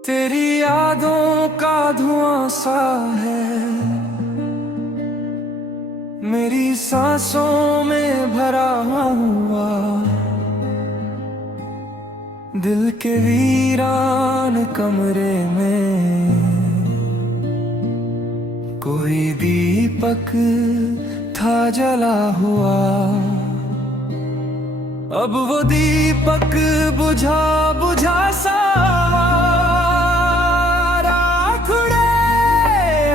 तेरी यादों का धुआं सा है मेरी सांसों में भरा हुआ, दिल के वीरान कमरे में कोई दीपक था जला हुआ। अब वो दीपक बुझा बुझा सा राख उड़े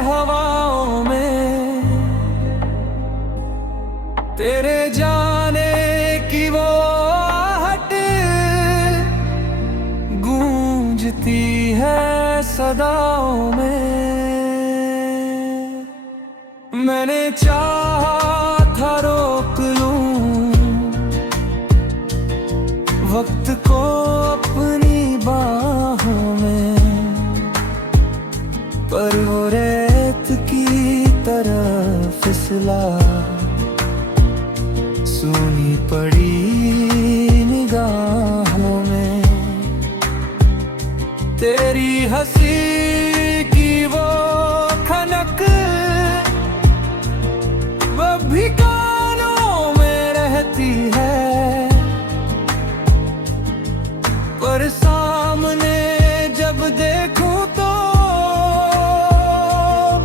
हवाओं में, तेरे जाने की वो आहट गूंजती है सदाओं में। मैंने चाहा था रोक लूं वक्त को अपनी बाहों में, पर वो रेत की तरह फिसला, सूनी पड़ी निगाहों में। तेरी हंसी की वो खनक वो भी कानों में रहती है, पर सामने जब देखूं तो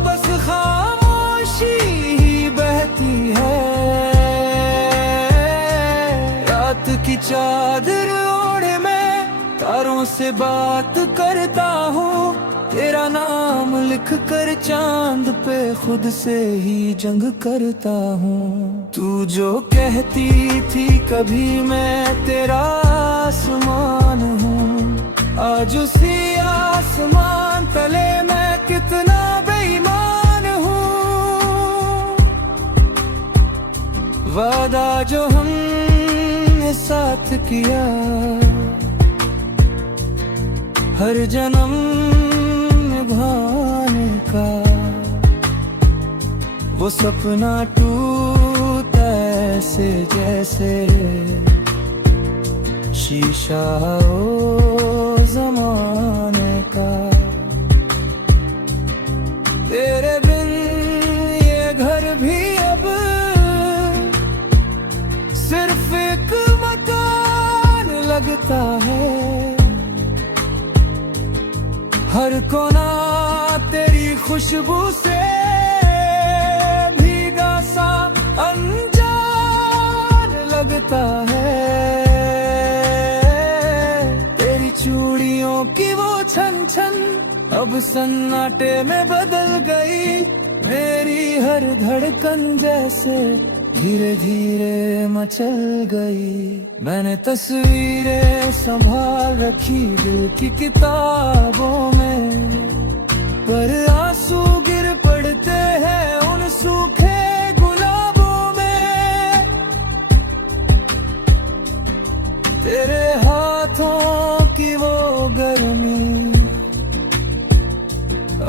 बस खामोशी ही बहती है। रात की चादर ओढ़े मैं तारों से बात करता हूँ, तेरा नाम लिख कर चांद पे खुद से ही जंग करता हूँ। तू जो कहती थी कभी मैं तेरा आसमान हूँ, आज उसी आसमान तले मैं कितना बेईमान हूँ। वादा जो हमने साथ किया हर जन्म निभाने का, वो सपना टूटा ऐसे जैसे शीशा ओ ज़माने का। तेरे बिन ये घर भी अब सिर्फ एक मकान लगता है, हर कोना तेरी खुशबू से भीगा सा अनजान लगता है। तेरी चूड़ियों की वो छन छन अब सन्नाटे में बदल गई, मेरी हर धड़कन जैसे धीरे धीरे मचल गई। मैंने तस्वीरें संभाल रखी दिल की किताबों में, पर आंसू गिर पड़ते हैं उन सूखे गुलाबों में। तेरे हाथों की वो गर्मी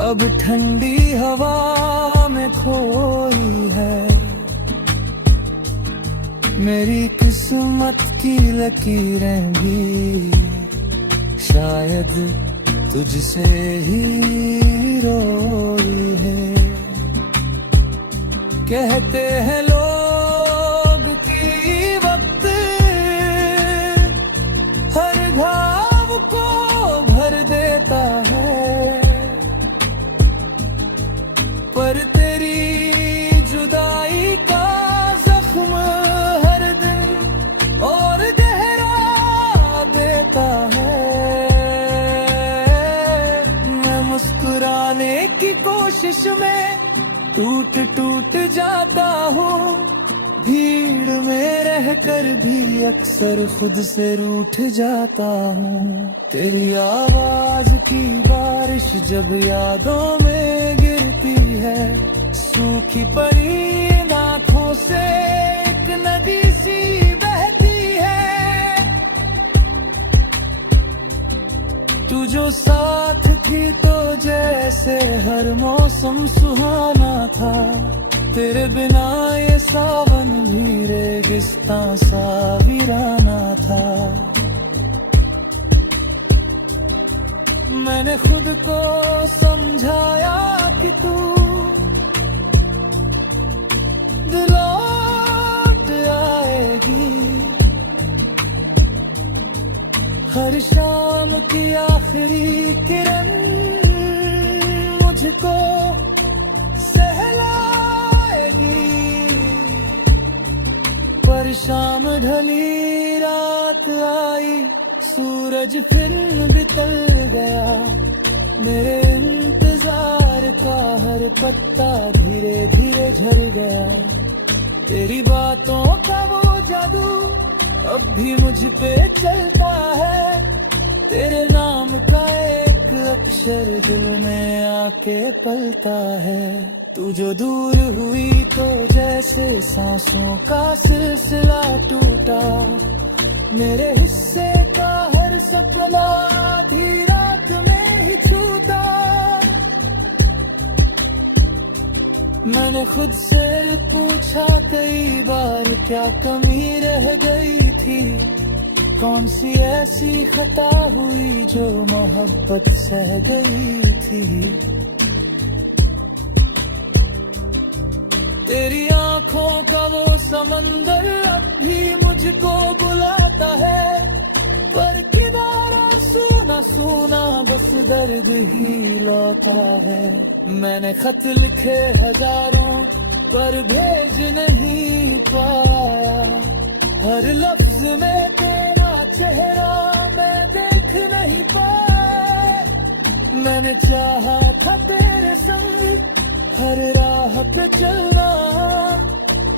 अब ठंडी हवा में खोई है, मेरी किस्मत की लकीरें भी शायद तुझसे ही रोई है। कहते हैं लोग कि वक्त हर घाव को भर देता है, पर तेरी जुदाई का जख्म हर दिन और गहरा देता है। मैं मुस्कुराने की कोशिश में टूट टूट जाता हूँ, भीड़ में रहकर भी अक्सर खुद से रूठ जाता हूँ। तेरी आवाज की बारिश जब यादों में गिरती है, सूखी पड़ी आँखों से एक नदी सी बहती है। तू जो साथ थी तो जैसे हर मौसम सुहाना था, तेरे बिना ये सावन भी रेगिस्तां सा वीराना था। मैंने खुद को समझाया कि तू लौट आएगी। हर शाम की आखिरी किरण मुझको सहलाएगी। पर शाम ढली, रात आई, सूरज फिर बितल गया। मेरे इंतजार का हर पत्ता धीरे धीरे झड़ गया। तेरी बातों का वो जादू अब भी मुझ पे चलता है। तेरे नाम का एक अक्षर दिल में आके पलता है। तू जो दूर हुई तो जैसे सांसों का सिलसिला टूटा। मेरे हिस्से का हर सपना आधी रात में ही छूटा। मैंने खुद से पूछा कई बार क्या कमी रह गई थी। कौन सी ऐसी खता हुई जो मोहब्बत सह गई थी। तेरी आंखों का वो समंदर अब भी मुझको बुलाता है। पर किनारा सूना सूना बस दर्द ही लौटा है। मैंने खत लिखे हजारों पर भेज नहीं पाया। हर लफ्ज में तेरा चेहरा मैं देख नहीं पाया। मैंने चाहा था तेरे संग हर राह पे चलना।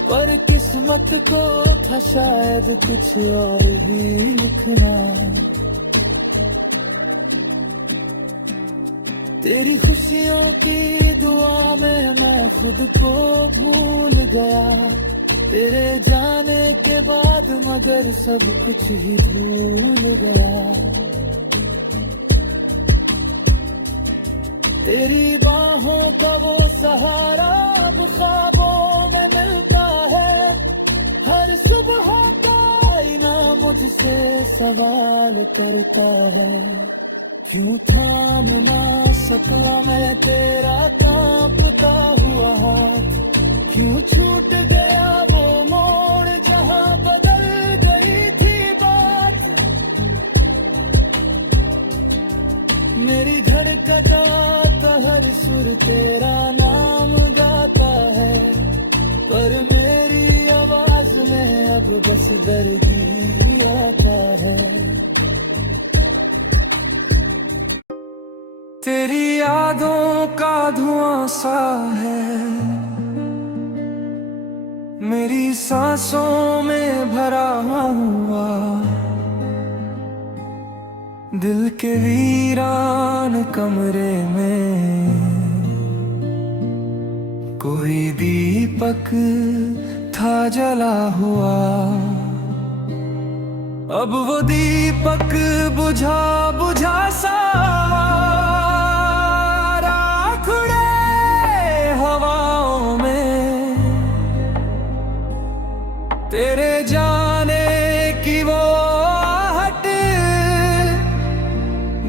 पर किस्मत को था शायद कुछ और ही लिखना। तेरी खुशियों की दुआ में मैं खुद को भूल गया। तेरे जाने के बाद मगर सब कुछ ही भूल गया। तेरी बाहों का वो सहारा अब ख्वाबों में मिलता है। हर सुबह का आईना मुझसे सवाल करता है। क्यों थाम ना सका मैं तेरा कांपता हुआ हाथ। क्यों छूट गया वो मोड़ जहां बदल गई थी बात। मेरी धड़कता हर सुर तेरा नाम गाता है। पर मेरी आवाज में अब बस दर्द ही आता है। तेरी यादों का धुआं सा है मेरी सांसों में भरा हुआ। दिल के वीरान कमरे में कोई दीपक था जला हुआ। अब वो दीपक बुझा बुझा सा राख उड़े हवाओं में। तेरे जाने की वो आहट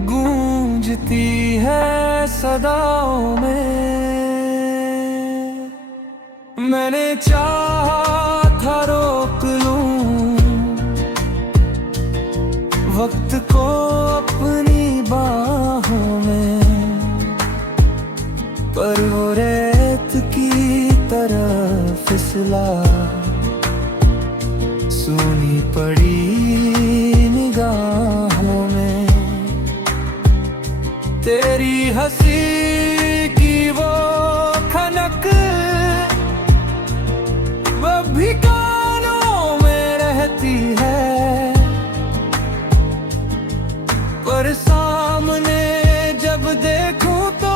गूंजती है सदाओं में। मैंने चाहा था रोक लूं वक्त को अपनी बाहों में। पर वो रेत की तरह फिसला सूनी पड़ी निगाहों में। तेरी हंसी की वो खनक अब भी कानों में रहती है। पर सामने जब देखूं तो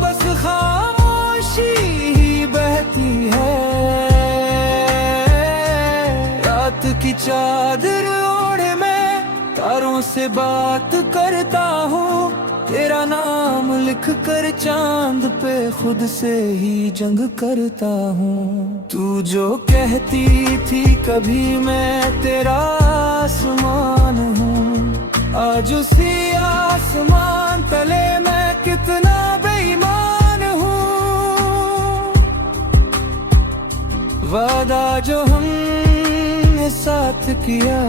बस खामोशी ही बहती है। रात की चादर ओढ़े मैं तारों से बात करता हूँ। तेरा नाम लिख कर चांद पे खुद से ही जंग करता हूँ। तू जो कहती थी कभी मैं तेरा आसमान हूँ। आज उसी आसमान तले मैं कितना बेईमान हूँ। वादा जो हमने साथ किया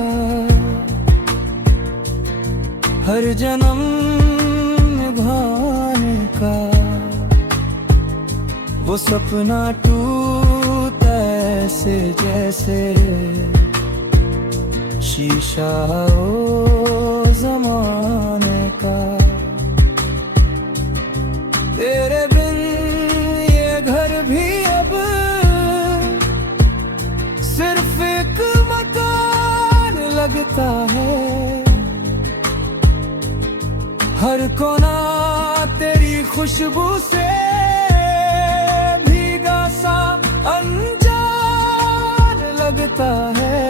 हर जन्म निभाने का, वो सपना टूटा ऐसे जैसे शीशा ओ ज़माने का। तेरे बिन ये घर भी अब सिर्फ एक मकान लगता है। हर कोना तेरी खुशबू से भीगा सा अनजान लगता है।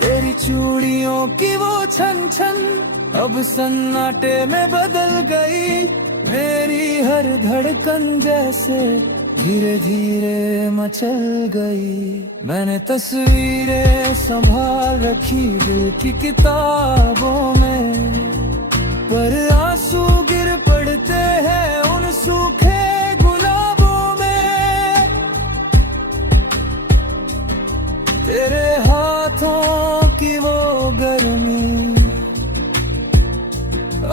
तेरी चूड़ियों की वो छन छन अब सन्नाटे में बदल गई। मेरी हर धड़कन जैसे धीरे धीरे मचल गई। मैंने तस्वीरें संभाल रखी दिल की किताबों में, पर आंसू गिर पड़ते हैं उन सूखे गुलाबों में। तेरे हाथों की वो गर्मी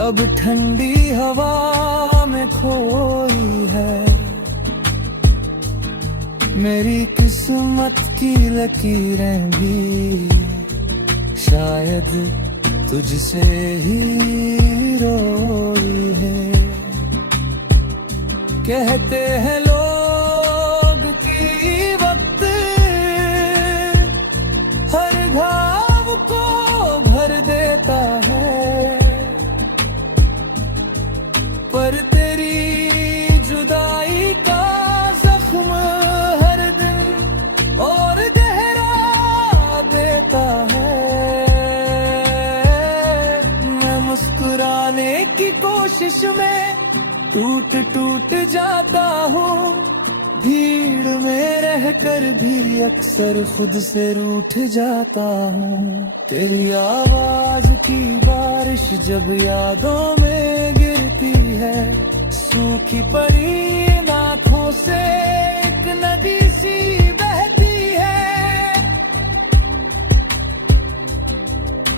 अब ठंडी हवा में खोई है। मेरी किस्मत की लकीरें भी शायद तुझसे ही रोई है। कहते हैं लोग कि वक्त हर घाव को भर देता है, पर तेरी जुदाई का जख्म हर दिन और गहरा देता है। मैं मुस्कुराने की कोशिश में टूट टूट जाता हूँ। भीड़ में रहकर भी अक्सर खुद से रूठ जाता हूँ। तेरी आवाज की बारिश जब यादों में गिरती है, सूखी पड़ी आँखों से एक नदी सी बहती है।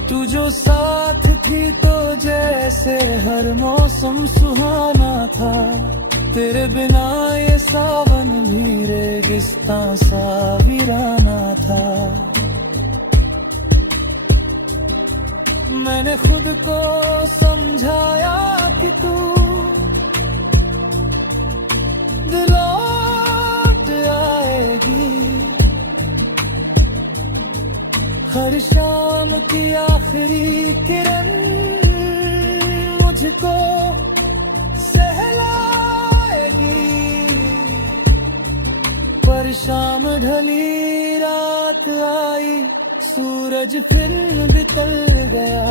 तू जो साथ थी तो जैसे हर मौसम सुहाना था। तेरे बिना ये सावन भी रेगिस्तान सा वीराना था। मैंने खुद को समझाया कि तू लौट आएगी। हर शाम की आखिरी किरण मुझको पर शाम ढली रात आई, सूरज फिर बितल गया।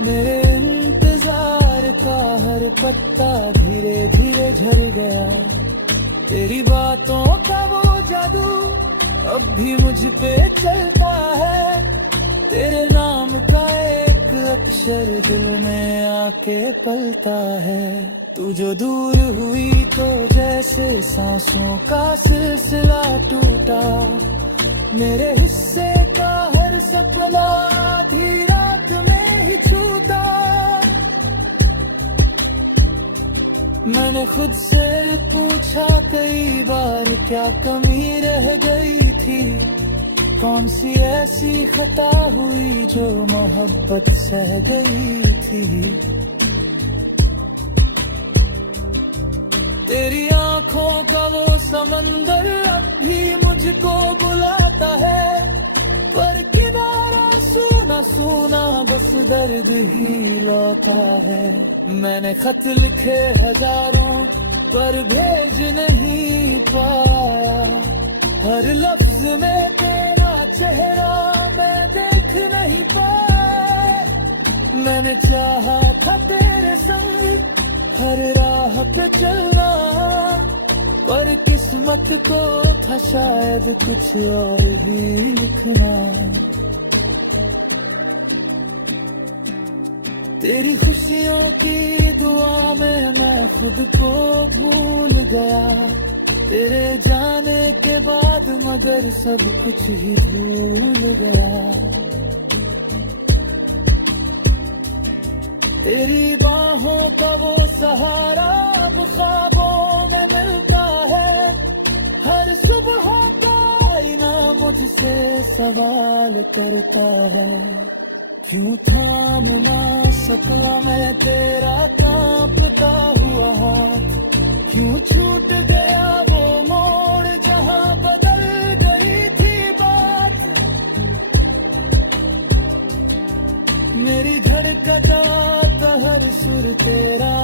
मेरे इंतजार का हर पत्ता धीरे धीरे झड़ गया। तेरी बातों का वो जादू अब भी मुझ पे चलता है। तेरे नाम का एक अक्षर दिल में आके पलता है। तू जो दूर हुई तो जैसे सांसों का सिलसिला टूटा। मेरे हिस्से का हर सपना आधी रात में ही छूटा। मैंने खुद से पूछा कई बार क्या कमी रह गई थी। कौन सी ऐसी खता हुई जो मोहब्बत सह गई थी। तेरी आंखों का वो समंदर अब भी मुझको बुलाता है, पर किनारा सूना सूना बस दर्द ही लौटा है। मैंने खत लिखे हजारों पर भेज नहीं पाया। हर लफ्ज में तेरा चेहरा मैं देख नहीं पाया। मैंने चाहा था तेरे संग हर राह पे चलना, पर किस्मत को था शायद कुछ और ही लिखना। तेरी खुशियों की दुआ में मैं खुद को भूल गया, तेरे जाने के बाद मगर सब कुछ ही भूल गया। तेरी बाहों का वो सहारा अब ख्वाबों में मिलता है, हर सुबह का आईना मुझसे सवाल करता है। क्यों थाम ना सका मैं तेरा कांपता हुआ हाथ, क्यों छूट गया वो मोड़ जहां बदल गई थी बात। मेरी धड़कता हर सुर तेरा